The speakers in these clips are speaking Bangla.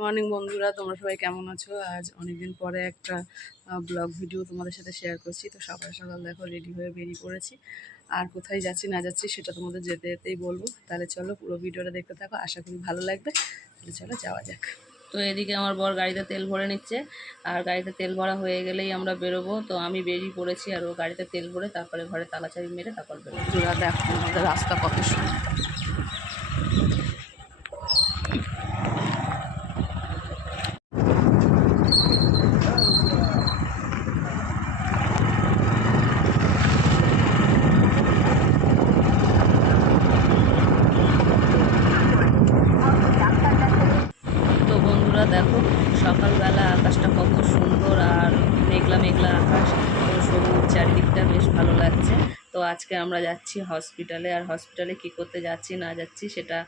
মর্নিং বন্ধুরা, তোমরা সবাই কেমন আছো? আজ অনেকদিন পরে একটা ব্লগ ভিডিও তোমাদের সাথে শেয়ার করছি। তো সকাল সকাল দেখো রেডি হয়ে বেরিয়ে পড়েছি। আর কোথায় যাচ্ছি না যাচ্ছি সেটা তোমাদের যেতে যেতেই বলবো। তাহলে চলো পুরো ভিডিওটা দেখতে থাকো, আশা করি ভালো লাগবে। তাহলে চলো যাওয়া যাক। তো এদিকে আমার বর গাড়িতে তেল ভরে নিচ্ছে, আর গাড়িতে তেল ভরা হয়ে গেলেই আমরা বেরোবো। তো আমি বেরিয়ে পড়েছি, আর ও গাড়িতে তেল ভরে তারপরে ঘরে তালা চাবি মেরে তারপর বেরোবো। দেখো আমাদের রাস্তা কত সুন্দর। দেখো সকালবেলা আকাশটা কত সুন্দর, আর মেঘলা মেঘলা আকাশ, তো সবুজ চারিদিকটা বেশ ভালো লাগছে। তো আজকে আমরা যাচ্ছি হসপিটালে, আর হসপিটালে কি করতে যাচ্ছি না যাচ্ছি সেটা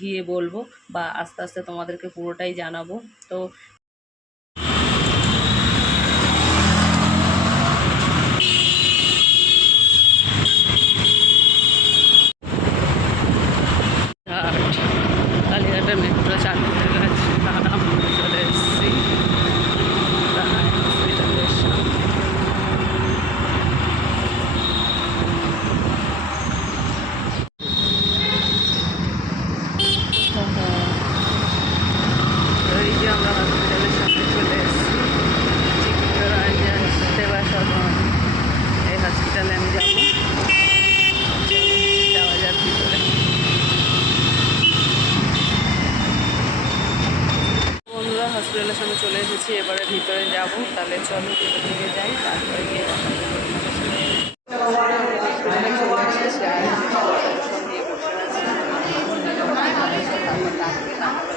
গিয়ে বলবো, বা আস্তে আস্তে তোমাদেরকে পুরোটাই জানাবো। তো কালীঘাটে মেট্রো চালু হয়ে গেছে, আমরা চলে এসেছি হসপিটালের সামনে। এই যে আমরা হসপিটালের সামনে চলে এসেছি, চিকিৎসারঞ্জন সেবা সদন। এই হসপিটালে আমি যাবো, যাওয়া যাক ভিতরে। বন্ধুরা হসপিটালের সামনে চলে এসেছি, এবারে ভিতরে যাব। তাহলে চলো ভিতর দিকে যাই, তারপরে গিয়ে দেখা